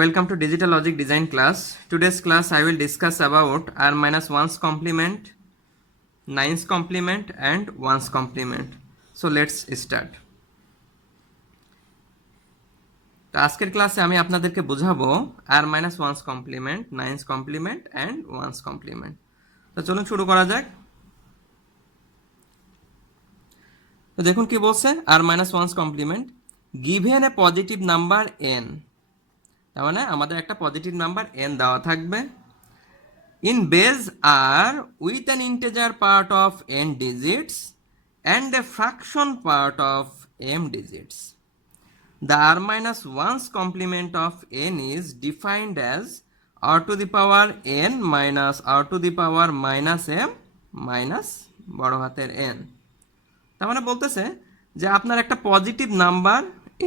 Welcome to Digital Logic Design class. Today's class I will discuss about r minus 1's complement, 9's complement and 1's complement. So let's start. তো আজকের ক্লাসে আমি আপনাদেরকে বোঝাবো r minus 1's complement, 9's complement and 1's complement. তো চলুন শুরু করা যাক। তো দেখুন কি বলছে r minus 1's complement given a positive number n, তার মানে আমাদের একটা পজিটিভ নাম্বার n দেওয়া থাকবে in base r with an integer part of n digits and a fraction part of m digits. The r minus 1's complement of n is defined as r to the power n minus r to the power minus m minus বড় হাতের n। তার মানে বলতেছে যে আপনার একটা positive number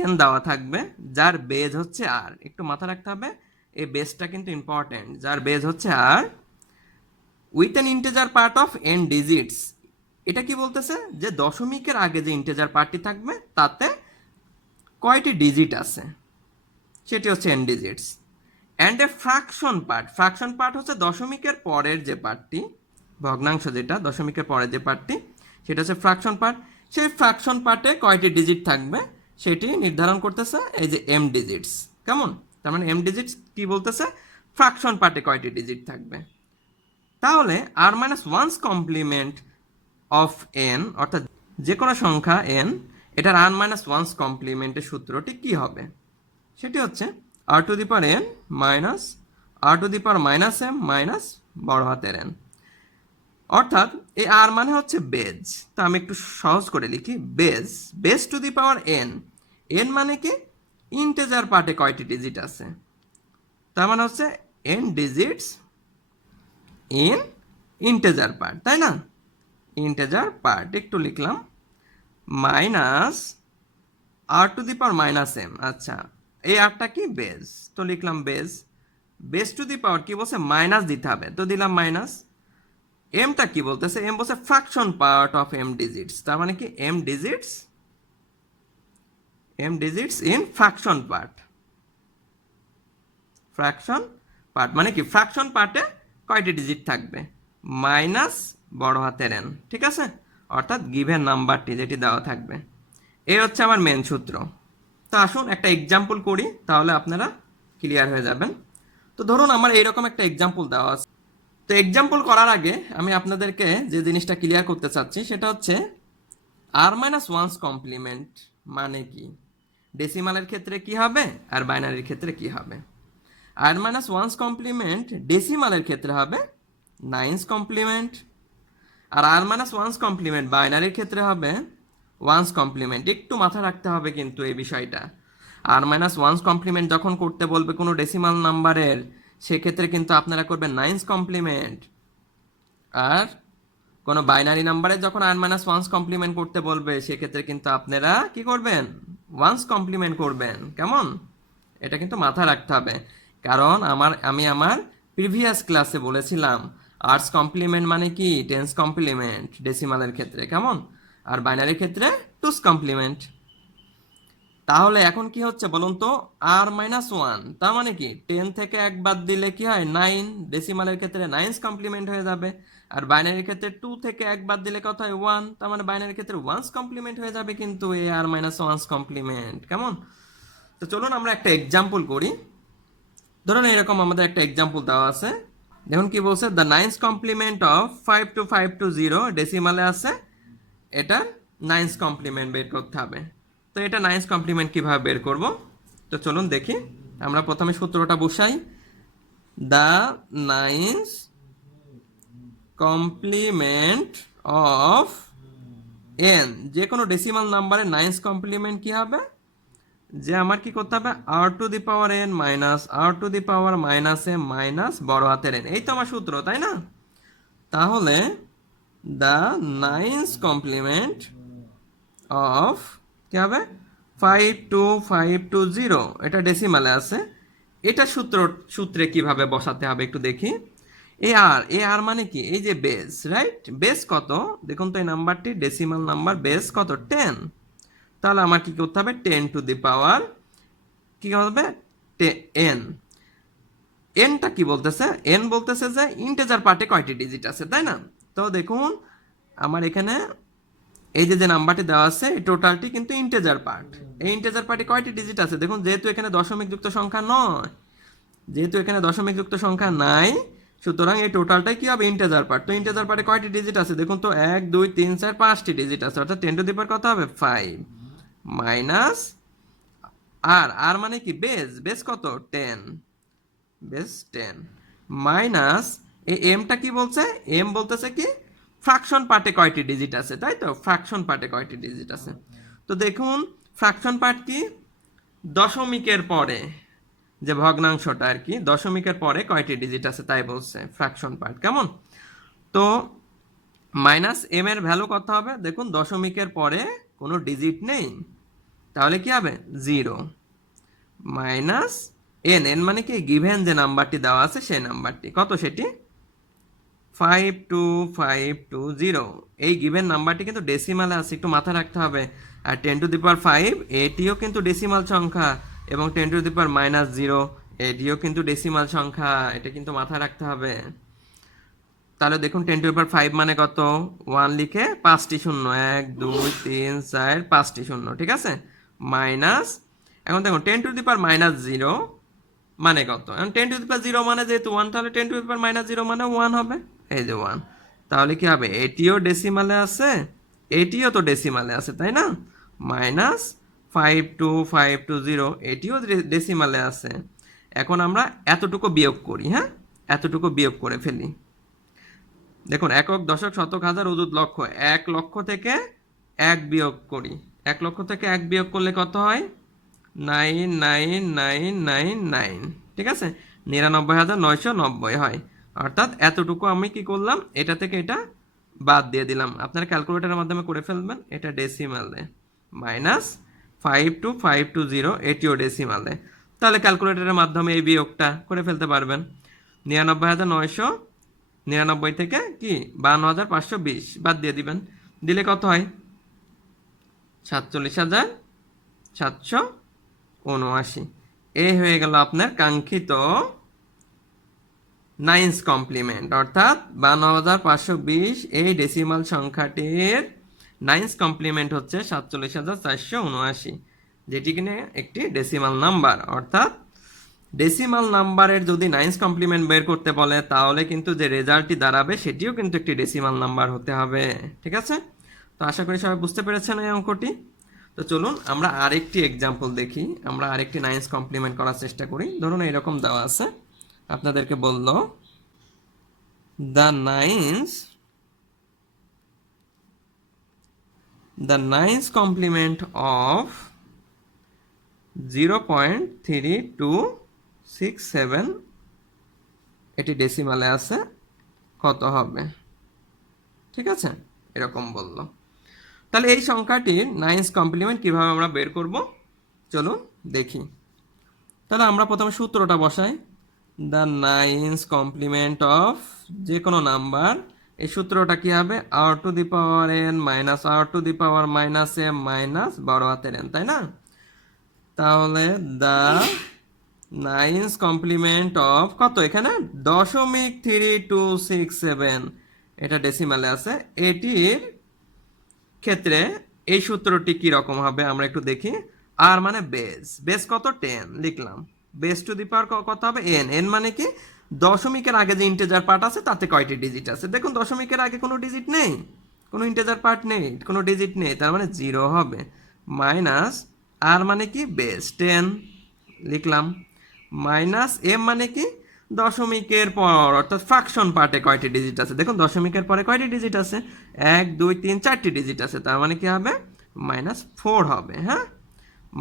n দেওয়া থাকবে যার বেজ হচ্ছে r। একটু মাথা রাখতে হবে এই বেজটা কিন্তু ইম্পর্টেন্ট, যার বেজ হচ্ছে r with an integer part of n digits. এটা কি বলতেছে যে দশমিকের আগে যে ইন্টিজার পার্টটি থাকবে তাতে কয়টি ডিজিট আছে সেটি হচ্ছে n digits, and a fraction part. Fraction part হচ্ছে দশমিকের পরের যে পার্টটি, ভগ্নাংশ যেটা দশমিকের পরের যে পার্টটি সেটা হচ্ছে ফ্র্যাকশন পার্ট। সেই ফ্র্যাকশন পার্টে কয়টি ডিজিট থাকবে সেটি নির্ধারণ করতেছে এই যে m ডিজিটস। কেমন? তার মানে m ডিজিটস কি বলতেছে ফ্র্যাকশন পার্টে কয়টি ডিজিট থাকবে। তাহলে r minus 1's complement of n অর্থাৎ যে কোনো সংখ্যা n, এটার r মাইনাস 1's কমপ্লিমেন্টের সূত্রটি কি হবে? সেটি হচ্ছে r two the power n minus r two the power minus m minus বড় হাতের n। অর্থাৎ এই r মানে হচ্ছে বেজ, তো আমি একটু সহজ করে লিখি base to the power n। n মানে কি ইন্টিজার পার্টে কয়টি ডিজিট আছে, তার মানে হচ্ছে n digits in integer part, তাই না? ইন্টিজার পার্ট একটু লিখলাম minus r two the power minus m। আচ্ছা এই আরটা কি বেজ, তো লিখলাম বেজ টু দি পাওয়ার কি বলছে মাইনাস দিতে হবে, তো দিলাম মাইনাস। এমটা কি বলতেছে, এম বলছে fraction part of m digits, তার মানে কি m digits in fraction part মানে কি ফ্র্যাকশন পার্টে কয়টি ডিজিট থাকবে মাইনাস বড় হাতের n, ঠিক আছে? অর্থাৎ গিভেন নাম্বারটি যেটি দেওয়া থাকবে। এই হচ্ছে আমার মেন সূত্র। তো আসুন একটা এক্সাম্পল করি, তাহলে আপনারা ক্লিয়ার হয়ে যাবেন। তো ধরুন আমার এইরকম একটা এক্সাম্পল দেওয়া আছে। তো এক্সাম্পল করার আগে আমি আপনাদেরকে যে জিনিসটা ক্লিয়ার করতে চাচ্ছি সেটা হচ্ছে r মাইনাস 1's কমপ্লিমেন্ট মানে কি, ডেসিমালের ক্ষেত্রে কি হবে আর বাইনারির ক্ষেত্রে কি হবে। r মাইনাস 1's কমপ্লিমেন্ট ডেসিমালের ক্ষেত্রে হবে 9's কমপ্লিমেন্ট, আর r মাইনাস 1's কমপ্লিমেন্ট বাইনারির ক্ষেত্রে হবে 1's কমপ্লিমেন্ট। একটু মাথা রাখতে হবে কিন্তু এই বিষয়টা। r মাইনাস 1's কমপ্লিমেন্ট যখন করতে বলবে কোনো ডেসিমাল নাম্বারের, সেক্ষেত্রে কিন্তু আপনারা করবেন 9's কমপ্লিমেন্ট, আর কোনো বাইনারি নাম্বারে যখন r মাইনাস 1's কমপ্লিমেন্ট করতে বলবে সেক্ষেত্রে কিন্তু আপনারা কি করবেন 1's কমপ্লিমেন্ট করবেন। কেমন? এটা কিন্তু মাথা রাখতে হবে, কারণ আমি আমার প্রিভিয়াস ক্লাসে বলেছিলাম আর's কমপ্লিমেন্ট মানে কি 10's কমপ্লিমেন্ট ডেসিমালের ক্ষেত্রে, কেমন? আর বাইনারির ক্ষেত্রে 2's কমপ্লিমেন্ট। তাহলে এখন কি হচ্ছে বলুন তো, r মাইনাস 1 তার মানে কি 10 থেকে এক বাদ দিলে কি হয় 9, ডেসিমালের ক্ষেত্রে 9's কমপ্লিমেন্ট হয়ে যাবে। আর বাইনারির ক্ষেত্রে 2 থেকে এক বাদ দিলে কত হয় 1, তার মানে বাইনারির ক্ষেত্রে 1's কমপ্লিমেন্ট হয়ে যাবে কিন্তু এই r মাইনাস 1's কমপ্লিমেন্ট। কেমন? তো চলুন আমরা একটা এক্সাম্পল করি। ধরুন এরকম আমাদের একটা এক্সাম্পল দেওয়া আছে। দেখুন কি বলছে, দ্য 9's কমপ্লিমেন্ট অফ 52520 ডেসিমালে আছে, এটা 9's কমপ্লিমেন্ট বের করতে হবে। তো এটা 9's কমপ্লিমেন্ট কিভাবে বের করব, তো চলুন দেখি। আমরা প্রথমে সূত্রটা বসাই, the 9's complement of n, যে কোনো ডেসিমাল নাম্বারে 9's কমপ্লিমেন্ট কি হবে, যে আমার কি করতে হবে r two the power n minus r two the power minus m minus বড় হাতের n। এই তো আমার সূত্র, তাই না? তাহলে দ্য 9's কমপ্লিমেন্ট অফ কি হবে 52520, এটা ডেসিমালে আছে। এটা সূত্রে কিভাবে বসাতে হবে একটু দেখি। এ আর মানে কি এই যে বেস, রাইট? বেস কত দেখুন তো, এই নাম্বারটি ডেসিমাল নাম্বার, বেস কত 10। তাহলে আমার কি করতে হবে 10 টু দি পাওয়ার কি হবে এন। এনটা কি বলতেছে? এন বলতেছে যে ইন্টেজার পার্টে কয়টি ডিজিট আছে, তাই না? তো দেখুন আমার এখানে এই যে নাম্বারটি দেওয়া আছে এই টোটালটি কিন্তু ইন্টেজার পার্ট। এই ইন্টেজার পার্টে কয়টি ডিজিট আছে দেখুন, যেহেতু এখানে দশমিক যুক্ত সংখ্যা নয়, যেহেতু এখানে দশমিক যুক্ত সংখ্যা নাই, সুতরাং এই টোটালটাই কি হবে? Integer part. তো ইন্টেজার পার্টে কয়টি ডিজিট আছে দেখুন তো, 1 2 3 4 5টি ডিজিট আছে, অর্থাৎ 10 টু দি পাওয়ার কত হবে? 5 মাইনাস আর মানে কি বেস, বেস কত? 10, বেস 10 মাইনাস এই এমটা কি বলছে? এম বলতেছে কি ফ্র্যাকশন পার্টে কয়টি ডিজিট আছে, তাই তো? ফ্র্যাকশন পার্টে কয়টি ডিজিট আছে? তো দেখুন ফ্র্যাকশন পার্ট কি দশমিকের পরে যে ভগ্নাংশটা আর কি, দশমিকের পরে কয়টি ডিজিট আছে তাই বলছে ফ্র্যাকশন পার্ট। কেমন? তো মাইনাস এম এর ভ্যালু কত হবে দেখুন, দশমিকের পরে কোনো ডিজিট নেই, তাহলে কি হবে? 0 মাইনাস এন। এন মানে কি গিভেন যে নাম্বারটি দেওয়া আছে সেই নাম্বারটি কত, সেটি 52520। এই গিভেন নাম্বারটি কিন্তু ডেসিমালে আছে, একটু মাথায় রাখতে হবে। আর 10 টু দি পাওয়ার 5 এটিও কিন্তু ডেসিমাল সংখ্যা, এবং 10 টু দি পাওয়ার -0 এটিও কিন্তু ডেসিমাল সংখ্যা, এটা কিন্তু মাথায় রাখতে হবে। তাহলে দেখুন 10 টু দি পাওয়ার 5 মানে কত? 1 লিখে 5টি শূন্য, 1 2 3 4 5টি শূন্য, ঠিক আছে? মাইনাস, এখন দেখুন 10 টু দি পাওয়ার -0 মানে কত? এখন 10 টু দি পাওয়ার 0 মানে যেহেতু 1, তাহলে 10 টু দি পাওয়ার -0 মানে 1 হবে, এই যে 1। তাহলে কি হবে? এটিও ডেসিমালে আছে, এটিও তো ডেসিমালে আছে, তাই না? মাইনাস 52520 এটিও ডেসিমালে আছে। এখন আমরা এতটুকু বিয়োগ করি, হ্যাঁ, এতটুকু বিয়োগ করে ফেলি। দেখুন একক, দশক, শতক, হাজার, অযুত, লক্ষ। 1 লক্ষ থেকে 1 বিয়োগ করি, 1 লক্ষ থেকে 1 বিয়োগ করলে কত হয়? 99999, ঠিক আছে? 99,990 হয়। অর্থাৎ এতটুকু আমি কি করলাম, এটা থেকে এটা বাদ দিয়ে দিলাম। আপনারা ক্যালকুলেটরের মাধ্যমে করে ফেলবেন, এটা ডেসিমালে। মাইনাস 52520 এটিও ডেসিমালে। তাহলে ক্যালকুলেটরের মাধ্যমে এই বিয়োগটা করে ফেলতে পারবেন। 99,999 থেকে কি 52,520 বাদ দিয়ে দিবেন, দিলে কত হয়? 47,779। এই হয়ে গেল আপনার কাঙ্ক্ষিত নাইন্স কমপ্লিমেন্ট, অর্থাৎ 52,520 এই ডেসিমাল সংখ্যাটির নাইন্স কমপ্লিমেন্ট হচ্ছে 47,479, যেটি কিনা একটি ডেসিমাল নাম্বার। অর্থাৎ ডেসিমাল নাম্বারের যদি নাইন্স কমপ্লিমেন্ট বের করতে বলে, তাহলে কিন্তু যে রেজাল্টটি দাঁড়াবে সেটিও কিন্তু একটি ডেসিমাল নাম্বার হতে হবে, ঠিক আছে? তো আশা করি সবাই বুঝতে পেরেছেন এই অঙ্কটি। তো চলুন আমরা আরেকটি এক্সাম্পল দেখি, আমরা আরেকটি নাইন্স কমপ্লিমেন্ট করার চেষ্টা করি। ধরুন এরকম দেওয়া আছে, আপনাদেরকে বলল the nines complement of 0.3267 এটি ডেসিমালে আছে, কত হবে? ঠিক আছে, এরকম বলল। তাহলে এই সংখ্যাটির নাইন্স কমপ্লিমেন্ট কিভাবে আমরা বের করব চলুন দেখি। তাহলে আমরা প্রথমে সূত্রটা বসাই। দ্য নাইন্স কমপ্লিমেন্ট অফ যে কোনো নাম্বার, এই সূত্রটা কি হবে? R to the power n minus r to the power minus m minus বড় হাতের এন, তাই না? তাহলে দ্য নাইন্স কমপ্লিমেন্ট অফ কত? এখানে 0.3267 এটা ডেসিমালে আছে। এটির ক্ষেত্রে এই সূত্রটি কি রকম হবে আমরা একটু দেখি। আর মানে বেস, বেস কত? 10 লিখলাম। বেস টু দি পাওয়ার কত হবে? এন। এন মানে কি দশমিকের আগে যে ইন্টিজার পার্ট আছে তাতে কয়টি ডিজিট আছে। দেখুন দশমিকের আগে কোনো ডিজিট নেই, কোনো ইন্টিজার পার্ট নেই, কোনো ডিজিট নেই, তার মানে 0 হবে। মাইনাস আর মানে কি বেস 10 লিখলাম। মাইনাস এম মানে কি দশমিকের পর অর্থাৎ ফ্র্যাকশন পার্টে কয়টি ডিজিট আছে। দেখুন দশমিকের পরে কয়টি ডিজিট আছে? 1 2 3 4টি ডিজিট আছে, তার মানে কি হবে? -4 হবে। হ্যাঁ,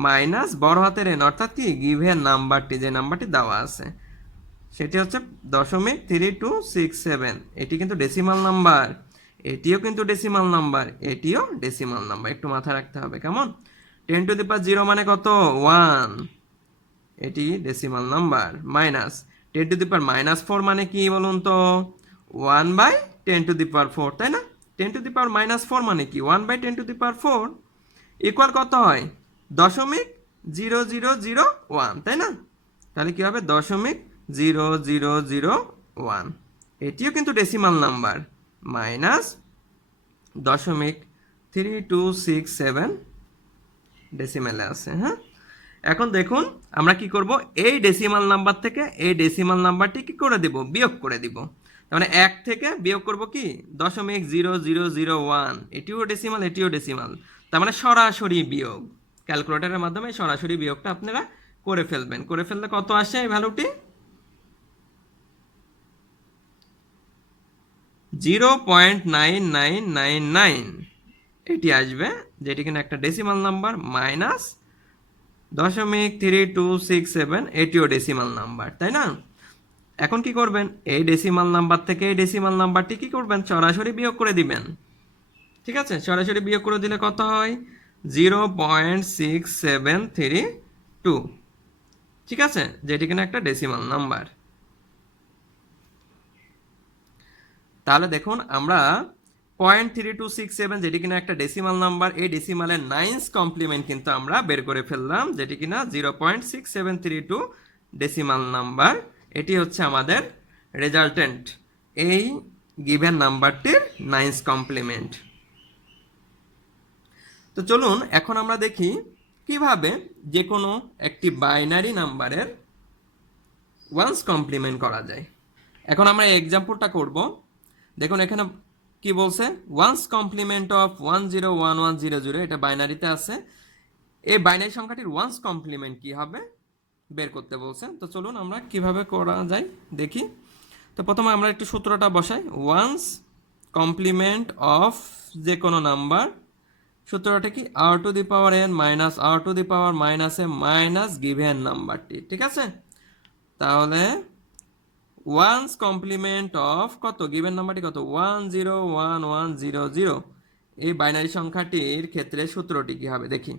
মাইনাস বড় হাতের এন অর্থাৎ কি গিভেন নাম্বারটি, যে নাম্বারটি দেওয়া আছে সেটি হচ্ছে 0.3267। এটি কিন্তু ডেসিমাল নাম্বার, এটিও কিন্তু ডেসিমাল নাম্বার, এটিও ডেসিমাল নাম্বার, একটু মাথায় রাখতে হবে। কেমন? 10 টু দি পাওয়ার 0 মানে কত? 1, এটি decimal number. Minus 10 to the power -4 মানে কি বলুন তো? 1/10 টু দি পাওয়ার 4, তাই না? 10 টু দি পাওয়ার -4 মানে কি? 1/10 টু দি পাওয়ার 4 ইকুয়াল কত হয়? 0.0001, তাই না? তাহলে কি হবে 0.0001, এটিও কিন্তু ডেসিমাল নাম্বার, মাইনাস 0.3267 ডেসিমালে আছে। হ্যাঁ, এখন দেখুন আমরা কি করব, এই ডেসিমাল নাম্বার থেকে এই ডেসিমাল নাম্বারটি কি করে দেব, বিয়োগ করে দিব। তার মানে 1 থেকে বিয়োগ করব কি 0.0001, এটিও ডেসিমাল এটিও ডেসিমাল, তার মানে সরাসরি বিয়োগ। ক্যালকুলেটরের মাধ্যমে সরাসরি বিয়োগটা আপনারা করে ফেলবেন। করে ফেললে কত আসে এই ভ্যালুটি, 0.9999 এটি আসবে, যেটি কিনা একটা ডেসিমাল নাম্বার, মাইনাস 0.3267 এটিও ডেসিমাল নাম্বার, তাই না? এখন কি করবেন, এই ডেসিমাল নাম্বার থেকে এই ডেসিমাল নাম্বারটি কি করবেন, সরাসরি বিয়োগ করে দিবেন। ঠিক আছে, সরাসরি বিয়োগ করে দিলে কত হয়, 0.6732, ঠিক আছে, যেটি কিনা একটা ডেসিমাল নাম্বার। তাহলে দেখুন আমরা 0.3267 যেটি কিনা একটা ডেসিমাল নাম্বার, এই ডেসিমালের 9th কমপ্লিমেন্ট কিন্তু আমরা বের করে ফেললাম, যেটি কিনা 0.6732 ডেসিমাল নাম্বার। এটি হচ্ছে আমাদের রেজাল্টেন্ট, এই গিভেন নাম্বারটির 9th কমপ্লিমেন্ট। তো চলুন এখন আমরা দেখি কিভাবে যে কোনো একটি বাইনারি নাম্বারের ওয়ান্স কমপ্লিমেন্ট করা যায়। এখন আমরা এই এক্সাম্পলটা করব। দেখুন এখানে কি বলছে, ওয়ান্স কমপ্লিমেন্ট অফ 101100, এটা বাইনারিতে আছে। এই বাইনারি সংখ্যাটির ওয়ান্স কমপ্লিমেন্ট কি হবে বের করতে বলছেন। তো চলুন আমরা কিভাবে করা যায় দেখি। তো প্রথমে আমরা একটু সূত্রটা বসাই, ওয়ান্স কমপ্লিমেন্ট অফ যে কোনো নাম্বার, সূত্রটা কি, r two the power n minus r two the power minus A minus given নাম্বারটি। ঠিক আছে, তাহলে ওয়ান্স কমপ্লিমেন্ট অফ কত, গিভেন নাম্বারটি কত, 101100, এই বাইনারি সংখ্যাটির ক্ষেত্রে সূত্রটি কি হবে দেখি।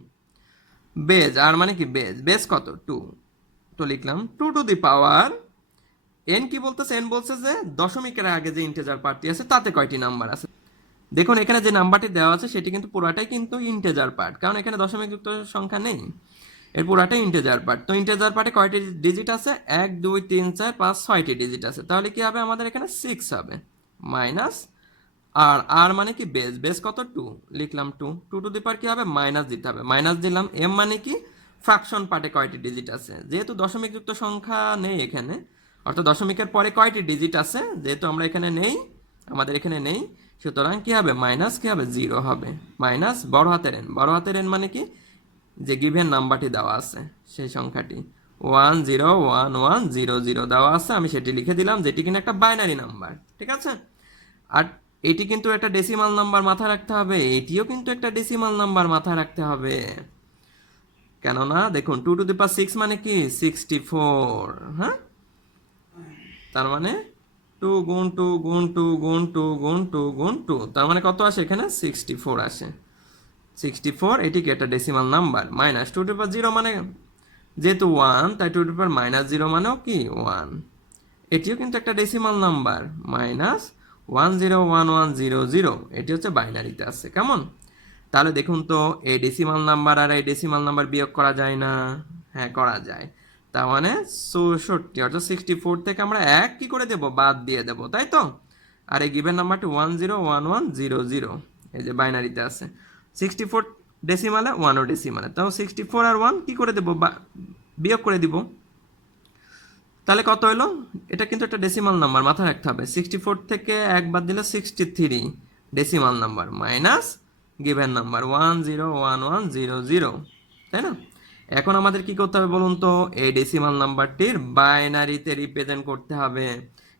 বেজ, আর মানে কি বেজ, বেজ কত 2, তো লিখলাম 2 টু দি পাওয়ার n, কি বলতেছে, n বলছে যে দশমিকের আগে যে ইন্টিজার পার্টটি আছে তাতে কয়টি নাম্বার আছে। দেখুন এখানে যে নাম্বারটি দেওয়া আছে সেটি কিন্তু পুরাটাই কিন্তু ইন্টিজার পার্ট, কারণ এখানে দশমিক যুক্ত সংখ্যা নেই, এর পুরাটাই ইন্টিজার পার্ট। তো ইন্টিজার পার্টে কয়টি ডিজিট আছে, 1 2 3 4 5 6টি ডিজিট আছে, তাহলে কি হবে আমাদের এখানে 6 হবে, মাইনাস আর, আর মানে কি বেস, বেস কত 2, লিখলাম 2, 2 টু দি পাওয়ার কি হবে, মাইনাস দিতে হবে, মাইনাস দিলাম। এম মানে কি, ফ্র্যাকশন পার্টে কয়টি ডিজিট আছে, যেহেতু দশমিক যুক্ত সংখ্যা নেই এখানে, অর্থাৎ দশমিকের পরে কয়টি ডিজিট আছে, যেহেতু আমরা এখানে নেই, আমাদের এখানে নেই, সুতরাং কি হবে, মাইনাস কি হবে, 0 হবে, মাইনাস বড় হাতের এন, বড় হাতের এন মানে কি, যে গিভেন নাম্বারটি দেওয়া আছে সেই সংখ্যাটি 101100 দেওয়া আছে, আমি সেটি লিখে দিলাম, যেটি কিনা একটা বাইনারি নাম্বার। ঠিক আছে, আর এটি কিন্তু একটা ডেসিমাল নাম্বার মাথায় রাখতে হবে, এটিও কিন্তু একটা ডেসিমাল নাম্বার মাথায় রাখতে হবে, কেননা দেখুন 2 টু দি পাওয়ার 6 মানে কি 64, হ্যাঁ, তার মানে 2 গুণ 2 গুণ 2 গুণ 2 গুণ 2 গুণ 2, তার মানে কত আসে এখানে 64 আসে, 64, এটি কি একটা decimal number. Minus 2 to the power 0 মানে যেহেতু 1, তাই 2 টু দি পাওয়ার মাইনাস 0 মানেও কি 1, এটিও কিন্তু একটা ডেসিমাল নাম্বার, মাইনাস 101100, এটি হচ্ছে বাইনারিতে আছে। কেমন, তাহলে দেখুন তো এই ডেসিমাল নাম্বার আর এই ডেসিমাল নাম্বার বিয়োগ করা যায় না, হ্যাঁ করা যায়। তার মানে 64 অর্থাৎ 64 থেকে আমরা 1 কি করে দেব, বাদ দিয়ে দেব, তাই তো। আর এই গিভেন নাম্বারটি 101100, এই যে বাইনারিতে আছে, 64 ডেসিমালে 1ও ডেসিমালে, তাও 64 আর 1 কি করে দেব, বিয়োগ করে দিব, তাহলে কত হলো, এটা কিন্তু একটা ডেসিমাল নাম্বার মাথায় রাখতে হবে, 64 থেকে 1 বাদ দিলে 63 decimal number, minus given number 101100, তাই না। এখন আমাদের কি করতে হবে বলুন তো, এই ডেসিমাল নাম্বারটির বাইনারিতে রিপ্রেজেন্ট করতে হবে,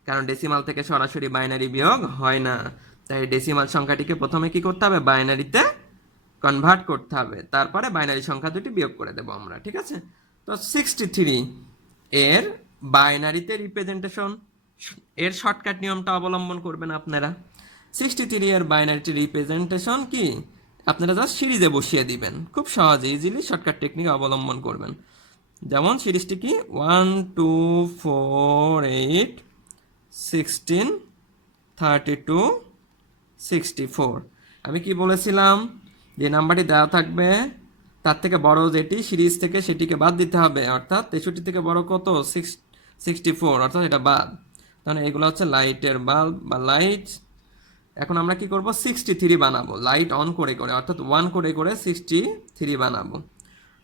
কারণ ডেসিমাল থেকে সরাসরি বাইনারি বিয়োগ হয় না, তাই ডেসিমাল সংখ্যাটিকে প্রথমে কি করতে হবে, বাইনারিতে কনভার্ট করতে হবে, তারপরে বাইনারি সংখ্যা দুটি বিয়োগ করে দেবো আমরা। ঠিক আছে, তো 63 এর বাইনারিতে রিপ্রেজেন্টেশন, এর শর্টকাট নিয়মটা অবলম্বন করবেন আপনারা। 63 এর বাইনারিটি রিপ্রেজেন্টেশন কি, আপনারা জাস্ট সিরিজে বসিয়ে দিবেন, খুব সহজে ইজিলি শর্টকাট টেকনিক অবলম্বন করবেন। যেমন সিরিজটি কি 1 2 4 8 16 32 64, আমি কি বলেছিলাম, যে নাম্বারটি দেওয়া থাকবে তার থেকে বড় যেটি সিরিজ থেকে সেটিকে বাদ দিতে হবে, অর্থাৎ 63 থেকে বড় কত 64, অর্থাৎ এটা বাদ। তাহলে এগুলো হচ্ছে লাইটের বাল্ব বা লাইট। এখন আমরা কি করব 63 বানাবো লাইট অন করে করে, অর্থাৎ 1 করে করে 63 বানাবো।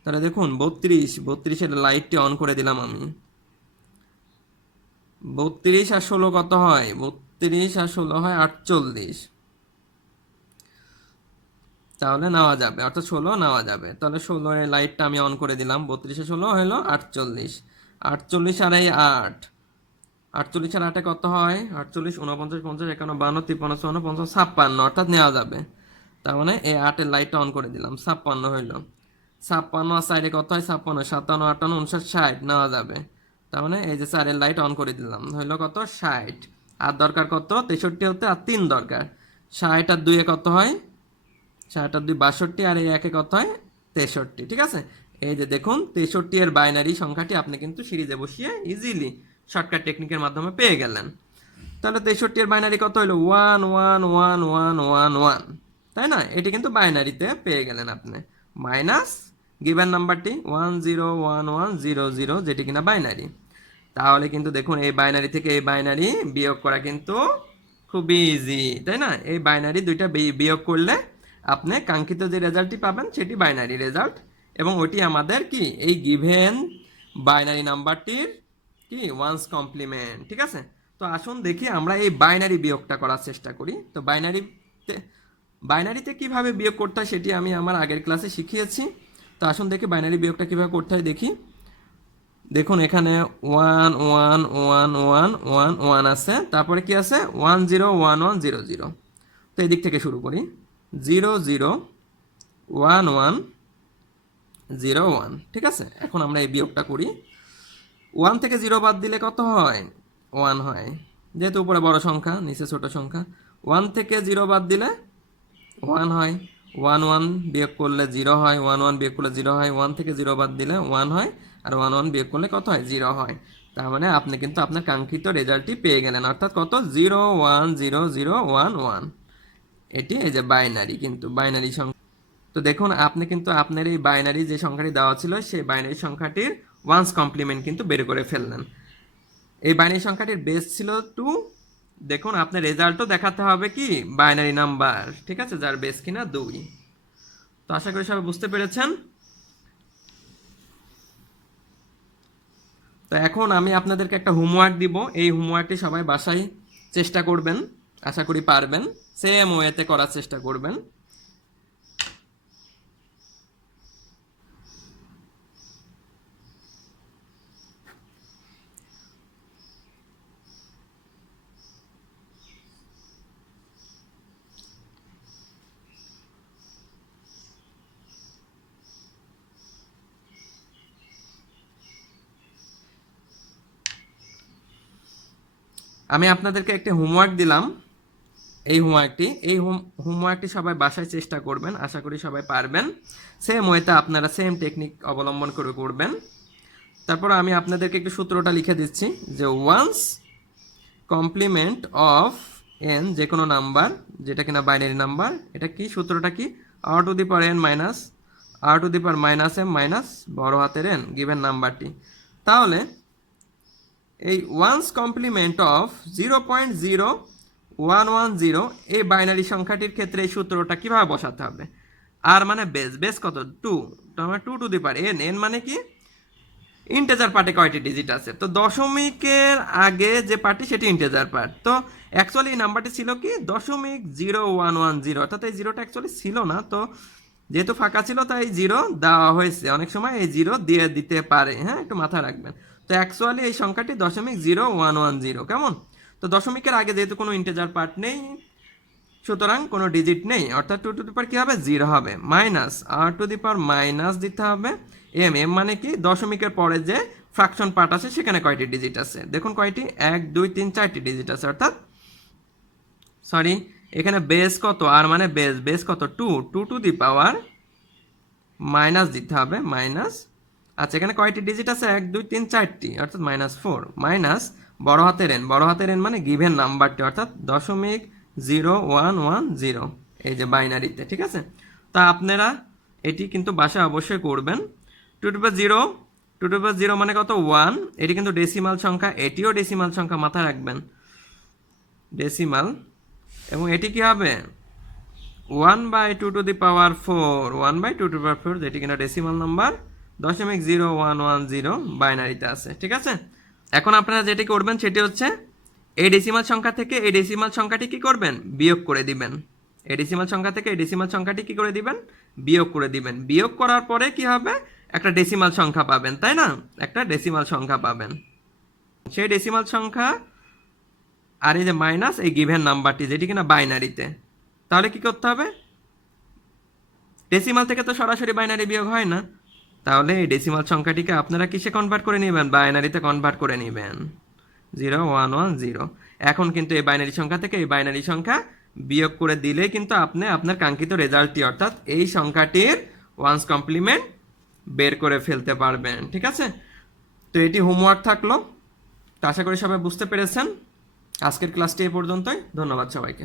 তাহলে দেখুন 32 লাইটটি অন করে দিলাম আমি। 32 আর 16 কত হয়? 32 আর 16 হয় 48। তাহলে নেওয়া যাবে, অর্থাৎ 16 নেওয়া যাবে। তাহলে 16 এর লাইটটা আমি অন করে দিলাম। 32 আর 16 হলো 48। 48 আর এই 8, 48 আর 8 কত হয়? 48, 49, 50, 51, 52, 53, 54, 55, 56, অর্থাৎ নেওয়া যাবে। তার মানে এই 8 এর লাইটটা অন করে দিলাম, 56 হইল। 56 আর সাইডে কত হয়? 56, 57, 58, 59, 60 নেওয়া যাবে। তার মানে এই যে 4 এর লাইট অন করে দিলাম, হইল কত? 60। আর দরকার কত? 63 হতে আর 3 দরকার। 60 আর 2 এ কত হয়? 60 আর 2 62, আর এই 1 এ কত হয়? 63। ঠিক আছে, এই যে দেখুন 63 এর বাইনারি সংখ্যাটি আপনি কিন্তু সিরিজে বসিয়ে ইজিলি শর্টকাট টেকনিকের মাধ্যমে পেয়ে গেলেন। তাহলে 63 এর বাইনারি কত হলো? 1111111, তাই না? এটি কিন্তু বাইনারিতে পেয়ে গেলেন আপনি। মাইনাস গিভেন নাম্বারটি 101100, যেটি কিনা বাইনারি। তাহলে কিন্তু দেখুন এই বাইনারি থেকে এই বাইনারি বিয়োগ করা কিন্তু খুবই ইজি, তাই না? এই বাইনারি দুইটা বিয়োগ করলে আপনি কাঙ্ক্ষিত যে রেজাল্টটি পাবেন সেটি বাইনারি রেজাল্ট, এবং ওটি আমাদের কি এই গিভেন বাইনারি নাম্বারটির কি ওয়ান্স কমপ্লিমেন্ট। ঠিক আছে, তো আসুন দেখি আমরা এই বাইনারি বিয়োগটা করার চেষ্টা করি। তো বাইনারিতে কিভাবে বিয়োগ করতে হয় সেটি আমি আমার আগের ক্লাসে শিখিয়েছি। তো আসুন দেখি বাইনারি বিয়োগটা কিভাবে করতে হয় দেখি। দেখুন এখানে 1111111 আছে, তারপরে কি আছে? 101100। তো এই দিক থেকে শুরু করি, 001101। ঠিক আছে, এখন আমরা এই বিয়োগটা করি। 1 থেকে 0 বাদ দিলে কত হয়? 1 হয়, যেহেতু উপরে বড় সংখ্যা নিচে ছোট সংখ্যা। 1 থেকে 0 বাদ দিলে 1 হয়। 1 বিয়োগ করলে 0 হয়, 1 বিয়োগ করলে 0 হয়। 1 থেকে 0 বাদ দিলে 1 হয়, আর 1 বিয়োগ করলে কত হয়? 0 হয়। তার মানে আপনি কিন্তু আপনার কাঙ্ক্ষিত রেজাল্টটি পেয়ে গেলেন, অর্থাৎ কত? 010011। এটি এই যে বাইনারি, কিন্তু বাইনারি সংখ্যা। তো দেখুন আপনি কিন্তু আপনার এই বাইনারি যে সংখ্যাটি দেওয়া ছিল সেই বাইনারি সংখ্যাটির ওয়ান্স কমপ্লিমেন্ট কিন্তু বের করে ফেললেন। এই বাইনারি সংখ্যাটির বেস ছিল 2। দেখুন আপনার রেজাল্টও দেখাতে হবে কি বাইনারি নাম্বার, ঠিক আছে, যার বেস কিনা 2। তো আশা করি সবাই বুঝতে পেরেছেন। তো এখন আমি আপনাদেরকে একটা হোমওয়ার্ক দিব, এই হোমওয়ার্কটি সবাই বাসায় চেষ্টা করবেন, আশা করি পারবেন। সেম ওয়েতে করার চেষ্টা করবেন। আমি আপনাদেরকে একটা হোমওয়ার্ক দিলাম, এই হোমওয়ার্কটি সবাই বাসায় চেষ্টা করবেন, আশা করি সবাই পারবেন। সেম ওয়েতে আপনারা সেম টেকনিক অবলম্বন করে করবেন। তারপর আমি আপনাদেরকে একটু সূত্রটা লিখে দিচ্ছি, যে ওয়ান্স কমপ্লিমেন্ট অফ এন, যে কোনো নাম্বার যেটা কিনা বাইনারি নাম্বার, এটা কি সূত্রটা কি? R to the power n minus r to the power minus m minus বড় হাতের এন গিভেন নাম্বারটি। তাহলে এই ওয়ান্স কমপ্লিমেন্ট অফ 0.0110 এই বাইনারি সংখ্যাটির ক্ষেত্রে এই সূত্রটা কিভাবে বসাতে হবে? আর মানে বেস কত? 2। তো আমরা 2 to the power N, N মানে কি? ইন্টেজার পার্টে কয়টি ডিজিট আছে? তো দশমিকের আগে যে পার্টটি সেটি ইন্টেজার পার্ট। তো অ্যাকচুয়ালি এই নাম্বারটি ছিল কি 0.0110, অর্থাৎ এই জিরোটা অ্যাকচুয়ালি ছিল না। তো যেহেতু ফাঁকা ছিল তাই 0 দেওয়া হয়েছে, অনেক সময় এই 0 দিয়ে দিতে পারে, হ্যাঁ, একটু মাথায় রাখবেন। তো অ্যাকচুয়ালি এই সংখ্যাটি 0.0110, কেমন? তো দশমিকের আগে যেহেতু কোনো ইন্টেজার পার্ট নেই, সুতরাং কোনো ডিজিট নেই, অর্থাৎ 2 টু দি পাওয়ার কী হবে? 0 হবে। Minus r to the power minus দিতে হবে এম, এম মানে কি দশমিকের পরে যে ফ্র্যাকশন পার্ট আছে সেখানে কয়টি ডিজিট আছে? দেখুন কয়টি, 1 2 3 4টি ডিজিট আছে, অর্থাৎ সরি এখানে বেস কত? আর মানে বেস কত? 2 টু দি পাওয়ার মাইনাস দিতে হবে মাইনাস। আচ্ছা এখানে কয়টি ডিজিট আছে? 1 2 3 4টি, অর্থাৎ -4 মাইনাস বড় হাতের এন মানে গিভেন নাম্বারটি, অর্থাৎ 0.0110 এই যে বাইনারিতে। ঠিক আছে, তা আপনারা এটি কিন্তু বাসায় অবশ্যই করবেন। 2 to the power 0, 2 to the power 0 মানে কত 1, এটি কিন্তু ডেসিমাল সংখ্যা, এটিও ডেসিমাল সংখ্যা, মাথায় রাখবেন ডেসিমাল। এবং এটি কি হবে 1/2 two the power 4, 1/2 two the power 4, যেটি কিনা ডেসিমাল নাম্বার 0.0110 বাইনারিতে আছে, ঠিক আছে। এখন আপনারা যেটি করবেন সেটি হচ্ছে এই ডেসিমাল সংখ্যা থেকে এই ডেসিমাল সংখ্যাটি কি করবেন, বিয়োগ করে দিবেন। এই ডেসিমাল সংখ্যা থেকে এই ডেসিমাল সংখ্যাটি কি করে দিবেন, বিয়োগ করে দিবেন। বিয়োগ করার পরে কি হবে, একটা ডেসিমাল সংখ্যা পাবেন, তাই না, একটা ডেসিমাল সংখ্যা পাবেন। সেই ডেসিমাল সংখ্যা আর এই যে মাইনাস এই গিভেন নাম্বারটি যেটি কিনা বাইনারিতে, তাহলে কি করতে হবে, ডেসিমাল থেকে তো সরাসরি বাইনারি বিয়োগ হয় না, তাহলে এই ডেসিমাল সংখ্যাটিকে আপনারা কিসে কনভার্ট করে নেবেন, বাইনারিতে কনভার্ট করে নেবেন, 0110। এখন কিন্তু এই বাইনারি সংখ্যা থেকে এই বাইনারি সংখ্যা বিয়োগ করে দিলেই কিন্তু আপনি আপনার কাঙ্ক্ষিত রেজাল্টটি অর্থাৎ এই সংখ্যাটির ওয়ান্স কমপ্লিমেন্ট বের করে ফেলতে পারবেন, ঠিক আছে। তো এটি হোমওয়ার্ক থাকলো, তো আশা করি সবাই বুঝতে পেরেছেন। আজকের ক্লাসটি এই পর্যন্তই, ধন্যবাদ সবাইকে।